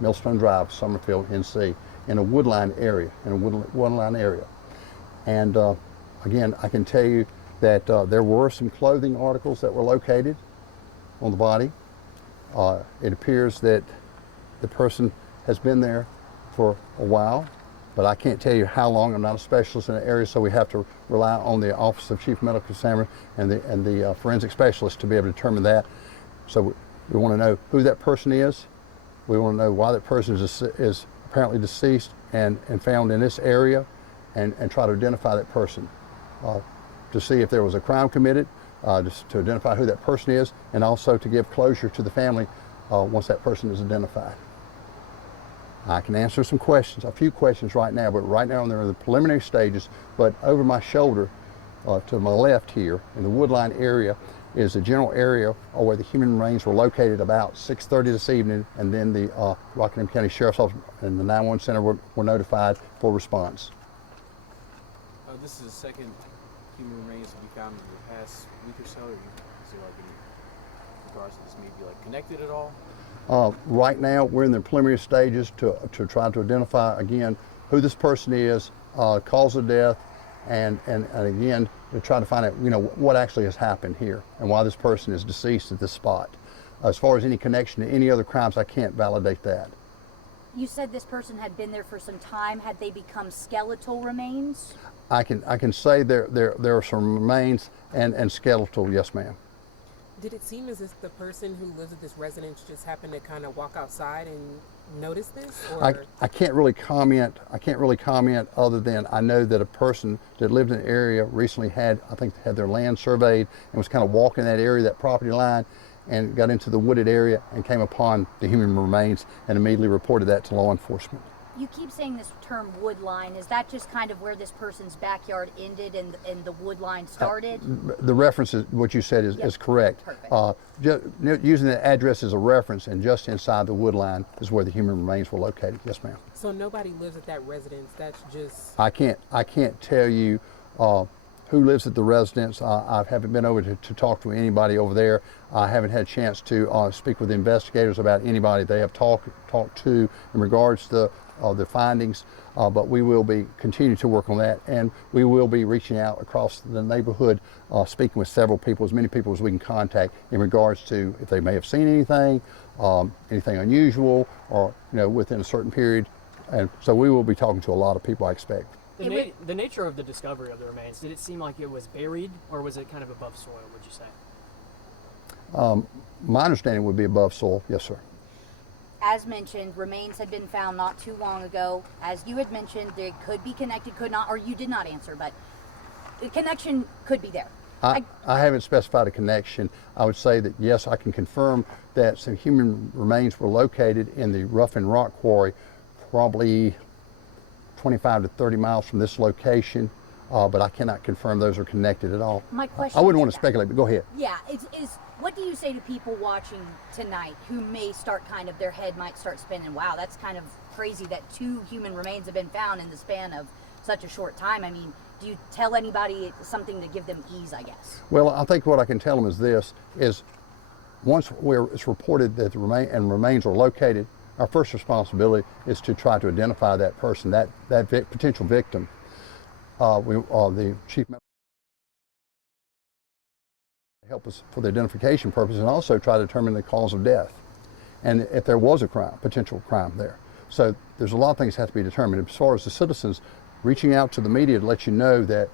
Millstone Drive, Summerfield, NC, in a woodline area, And again, I can tell you that there were some clothing articles that were located on the body. It appears that the person has been there for a while, but I can't tell you how long. I'm not a specialist in the area, so we have to rely on the Office of Chief Medical Examiner and the forensic specialist to be able to determine that. So we want to know who that person is. We want to know why that person is apparently deceased and found in this area, and try to identify that person to see if there was a crime committed, just to identify who that person is, and also to give closure to the family once that person is identified. I can answer some questions, a few questions right now, but right now they're in the preliminary stages. But over my shoulder, to my left here, in the woodline area, is the general area where the human remains were located about 6:30 this evening, and then the Rockingham County Sheriff's Office and the 911 Center were notified for response. This is the second human remains to be found in the past week or so. Is there like any regards to this maybe like connected at all? Right now, we're in the preliminary stages to try to identify again who this person is, cause of death, and again to try to find out what actually has happened here and why this person is deceased at this spot. As far as any connection to any other crimes, I can't validate that. You said this person had been there for some time. Had they become skeletal remains? I can say there are some remains and skeletal, yes ma'am. Did it seem as if the person who lives at this residence just happened to kind of walk outside and notice this? Or? I can't really comment. Other than I know that a person that lived in the area recently had their land surveyed and was kind of walking that area, that property line, and got into the wooded area and came upon the human remains and immediately reported that to law enforcement. You keep saying this term wood line. Is that just kind of where this person's backyard ended and the wood line started? The reference, what you said is correct. Perfect. Using the address as a reference, and just inside the wood line is where the human remains were located. Yes, ma'am. So nobody lives at that residence. That's just. I can't tell you who lives at the residence. I haven't been over to talk to anybody over there. I haven't had a chance to speak with the investigators about anybody they have talked to in regards to the findings, but we will be continuing to work on that, and we will be reaching out across the neighborhood, speaking with several people, as many people as we can contact, in regards to if they may have seen anything, anything unusual, or within a certain period. And so we will be talking to a lot of people, I expect. The nature of the discovery of the remains, did it seem like it was buried, or was it kind of above soil, would you say? My understanding would be above soil, yes, sir. As mentioned, remains had been found not too long ago. As you had mentioned, they could be connected, could not, or you did not answer, but the connection could be there. I haven't specified a connection. I would say that yes, I can confirm that some human remains were located in the Rough and Rock Quarry, probably 25 to 30 miles from this location, but I cannot confirm those are connected at all. My question. I wouldn't want to speculate, but go ahead. Yeah, what do you say to people watching tonight who may start their head might start spinning? Wow, that's kind of crazy that 2 human remains have been found in the span of such a short time. I mean, do you tell anybody something to give them ease, I guess? Well, I think what I can tell them is this, is once it's reported that the remains are located, our first responsibility is to try to identify that person, that potential victim. The chief medical help us for the identification purpose, and also try to determine the cause of death and if there was a potential crime there. So there's a lot of things that have to be determined. As far as the citizens reaching out to the media to let you know that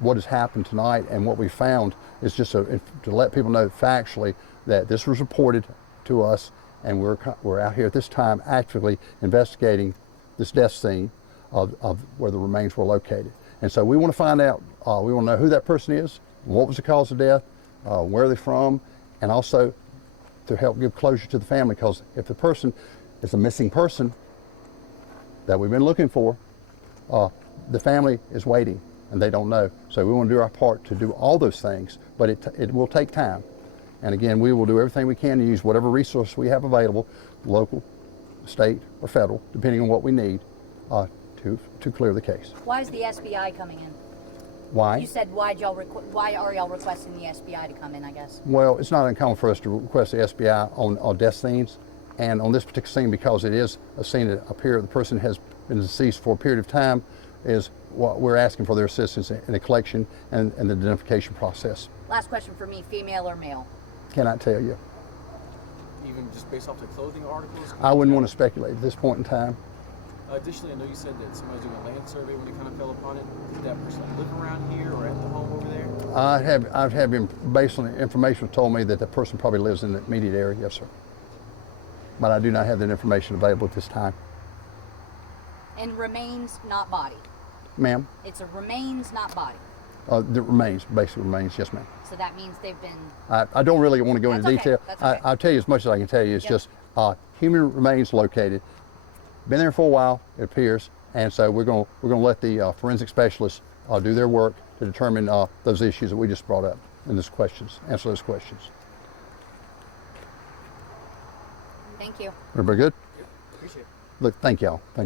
what has happened tonight and what we found is just to let people know factually that this was reported to us, and we're out here at this time actively investigating this death scene of where the remains were located. And so we want to find out, we want to know who that person is, what was the cause of death, where are they from, and also to help give closure to the family, because if the person is a missing person that we've been looking for, the family is waiting and they don't know. So we want to do our part to do all those things, but it will take time. And again, we will do everything we can to use whatever resource we have available, local, state, or federal, depending on what we need, to clear the case. Why is the SBI coming in? Why? You said why are y'all requesting the SBI to come in, I guess? Well, it's not uncommon for us to request the SBI on death scenes, And on this particular scene, because it is a scene that the person has been deceased for a period of time, is what we're asking for their assistance in the collection and the identification process. Last question for me, female or male? Cannot tell you. Even just based off the clothing articles? I wouldn't want to speculate at this point in time. Additionally, I know you said that somebody's doing a land survey when they kind of fell upon it. Did that person live around here or at the home over there? I've had him, based on the information told me that the person probably lives in the immediate area, yes sir. But I do not have that information available at this time. And remains, not body. Ma'am? It's a remains, not body. The remains, basically remains, yes ma'am. So that means they've been. I don't really want to go into That's okay. detail. That's okay. I'll tell you as much as I can tell you. It's just human remains located. Been there for a while, it appears, and so we're going to let the forensic specialists do their work to determine those issues that we just brought up in those questions, answer those questions. Thank you. Everybody good? Appreciate it. Look, thank y'all. Thank